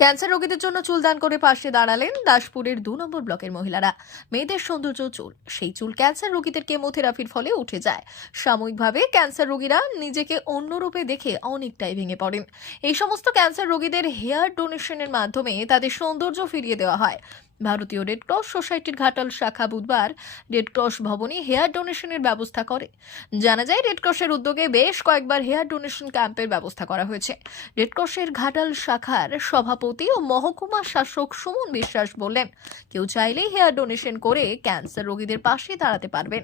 Cancer রোগীদের জন্য চুল দান করে পাশে দাঁড়ালেন দাসপুরের দু নম্বর ব্লকের মহিলারা। মেয়েদের সৌন্দর্য চুল, সেই চুল ক্যান্সার রোগীদের কেমোথেরাপির ফলে উঠে যায়। সাময়িকভাবে ক্যান্সার রোগীরা নিজেকে অন্য রূপে দেখে অনেকটাই ভেঙে পড়েন। এই সমস্ত ক্যান্সার রোগীদের হেয়ার ডোনেশনের মাধ্যমে তাদের সৌন্দর্য ফিরিয়ে দেওয়া হয়। ভারতীয় রেড ক্রস সোসাইটির ঘাটাল শাখা বুধবার রেড ক্রস ভবনে হেয়ার ডোনেশনের ব্যবস্থা করে। জানা যায় রেড ক্রসের উদ্যোগে বেশ কয়েকবার হেয়ার ডোনেশন ক্যাম্পের ব্যবস্থা করা হয়েছে। রেড ক্রসের ঘাটাল শাখার সভাপতি ও মহকুমা শাসক সুমন বিশ্বাস বললেন, কেউ চাইলেই হেয়ার ডোনেশন করে ক্যান্সার রোগীদের পাশে দাঁড়াতে পারবেন।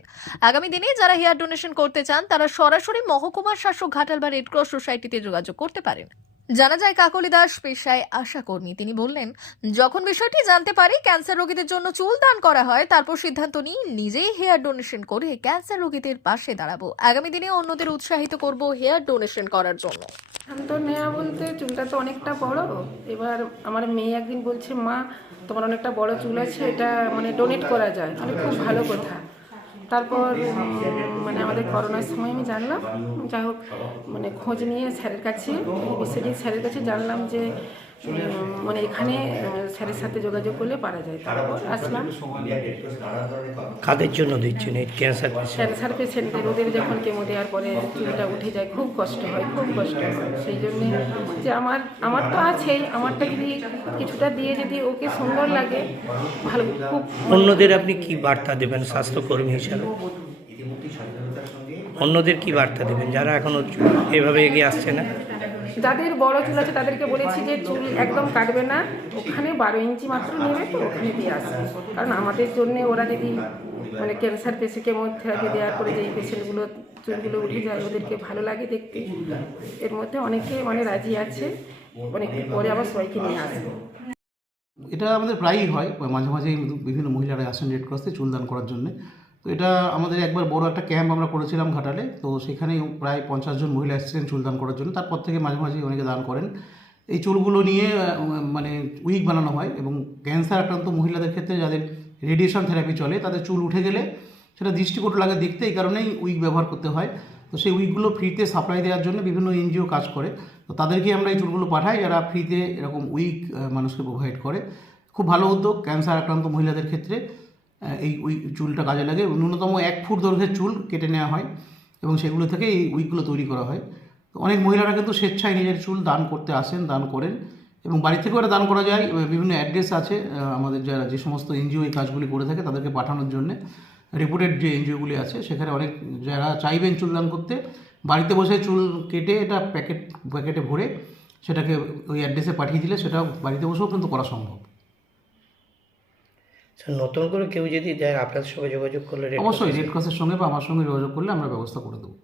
আগামী দিনে যারা হেয়ার ডোনেশন করতে চান, তারা সরাসরি মহকুমা শাসক ঘাটাল বা রেড ক্রস সোসাইটিতে যোগাযোগ করতে পারেন। জানা যায় কাকলি দাস পেশায় আশাকর্মী। তিনি বললেন, যখন বিষয়টি জানতে পারি, ক্যান্সার রোগীদের জন্য চুল দান করা হয়, তারপর সিদ্ধান্ত নিই, নিজেই হেয়ার ডোনেশন করে ক্যান্সার রোগীদের পাশে দাঁড়াবো। আগামী দিনে অন্যদের উৎসাহিত করব হেয়ার ডোনেশন করার জন্য। সিদ্ধান্ত নেওয়া বলতে চুলটা তো অনেকটা বড়। এবার আমার মেয়ে একদিন বলছে, মা, তোমার অনেকটা বড় চুল আছে, এটা মানে ডোনেট করা যায়। মানে খুব ভালো কথা। তারপর মানে আমাদের করোনার সময় আমি জানলাম। যাই হোক মানে খোঁজ নিয়ে স্যারের কাছে বিসিডি স্যারের কাছে জানলাম যে মানে এখানে স্যারের সাথে যোগাযোগ করলে পারা যায়। তারপর আসলাম কাদের জন্য দিচ্ছেন? এই ক্যান্সার পেশেন্ট ক্যান্সার পেশেন্টদের ওদের যখন কেমো দেওয়ার পরে চুলটা উঠে যায় খুব কষ্ট হয় খুব কষ্ট হয়। সেই জন্যে যে আমার আমার তো আছেই আমারটা যদি কিছুটা দিয়ে যদি ওকে সুন্দর লাগে ভালো খুব অন্যদের আপনি কি বার্তা দেবেন স্বাস্থ্যকর্মী হিসাবে? অন্যদের কি বার্তা দেবেন? যারা এখনও এভাবে এগিয়ে আসছে না? যাদের বড় চুল আছে তাদেরকে বলেছি যে চুল একদম কাটবে না, ওখানে বারো ইঞ্চি মাত্র নেবে তো ওখানে দিয়ে আসবে। কারণ আমাদের জন্য ওরা যদি মানে ক্যান্সার পেশে কেমোথেরাপি দেওয়ার পরে যে পেশেন্টগুলো চুলগুলো উঠে যায় ওদেরকে ভালো লাগে দেখতে। এর মধ্যে অনেকে মানে রাজি আছে, অনেক পরে আবার সবাইকে নিয়ে আসবে। এটা আমাদের প্রায়ই হয়, মাঝে মাঝে বিভিন্ন মহিলারা আসেন রেড ক্রসে চুলদান করার জন্য। তো এটা আমাদের একবার বড় একটা ক্যাম্প আমরা করেছিলাম ঘাটালে। তো সেখানে প্রায় পঞ্চাশ জন মহিলা এসেছিলেন চুলদান করার জন্য। তারপর থেকে মাঝে মাঝে অনেকে দান করেন। এই চুলগুলো নিয়ে মানে উইক বানানো হয় এবং ক্যান্সার আক্রান্ত মহিলাদের ক্ষেত্রে যাদের রেডিয়েশন থেরাপি চলে, তাদের চুল উঠে গেলে সেটা দৃষ্টিকট লাগে দেখতে, এই কারণেই উইক ব্যবহার করতে হয়। তো সেই উইকগুলো ফ্রিতে সাপ্লাই দেওয়ার জন্য বিভিন্ন এনজিও কাজ করে। তো তাদেরকে আমরা এই চুলগুলো পাঠাই, যারা ফ্রিতে এরকম উইক মানুষকে প্রোভাইড করে। খুব ভালো উদ্যোগ ক্যান্সার আক্রান্ত মহিলাদের ক্ষেত্রে। এই উইক চুলটা কাজে লাগে। ন্যূনতম এক ফুট দৈর্ঘ্যের চুল কেটে নেওয়া হয় এবং সেগুলো থেকে এই উইকগুলো তৈরি করা হয়। তো অনেক মহিলারা কিন্তু স্বেচ্ছায় নিজের চুল দান করতে আসেন, দান করেন এবং বাড়ি থেকেও এটা দান করা যায়। বিভিন্ন অ্যাড্রেস আছে আমাদের যারা যে সমস্ত এনজিও এই কাজগুলি করে থাকে তাদেরকে পাঠানোর জন্য। রেপুটেড যে এনজিওগুলি আছে, সেখানে অনেক যারা চাইবেন চুল দান করতে, বাড়িতে বসে চুল কেটে এটা প্যাকেট, প্যাকেটে ভরে সেটাকে ওই অ্যাড্রেসে পাঠিয়ে দিলে সেটা বাড়িতে বসেও কিন্তু করা সম্ভব। স্যার, নতুন করে কেউ যদি দেয় আপনার সঙ্গে যোগাযোগ করলে অবশ্যই রেড ক্রসের সঙ্গে বা আমার সঙ্গে যোগাযোগ করলে আমরা ব্যবস্থা করে দেবো।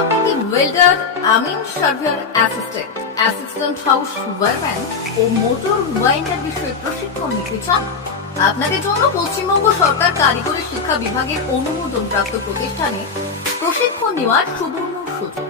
আপনি ওয়েল্ডার আমিন surveyor assistant assistant house wireman ও মোটর ওয়াইন্ডার বিষয়ে প্রশিক্ষণ নিতে চান? আপনাদের জন্য পশ্চিমবঙ্গ সরকার কারিগরি শিক্ষা বিভাগের অনুমোদন প্রাপ্ত প্রতিষ্ঠানে প্রশিক্ষণ নেওয়ার সুবর্ণ সুযোগ।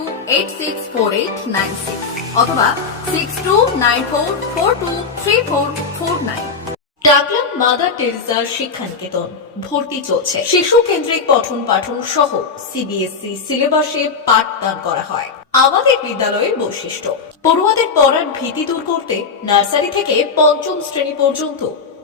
eight six ডাকলাম মাদার টেরিজা শিক্ষানিকেতন। ভর্তি চলছে। শিশু কেন্দ্রিক পঠন পাঠন সহ সিবিএসই সিলেবাসে পাঠদান করা হয়। আমাদের বিদ্যালয়ের বৈশিষ্ট্য। পড়ুয়াদের পড়ার ভীতি দূর করতে নার্সারি থেকে পঞ্চম শ্রেণি পর্যন্ত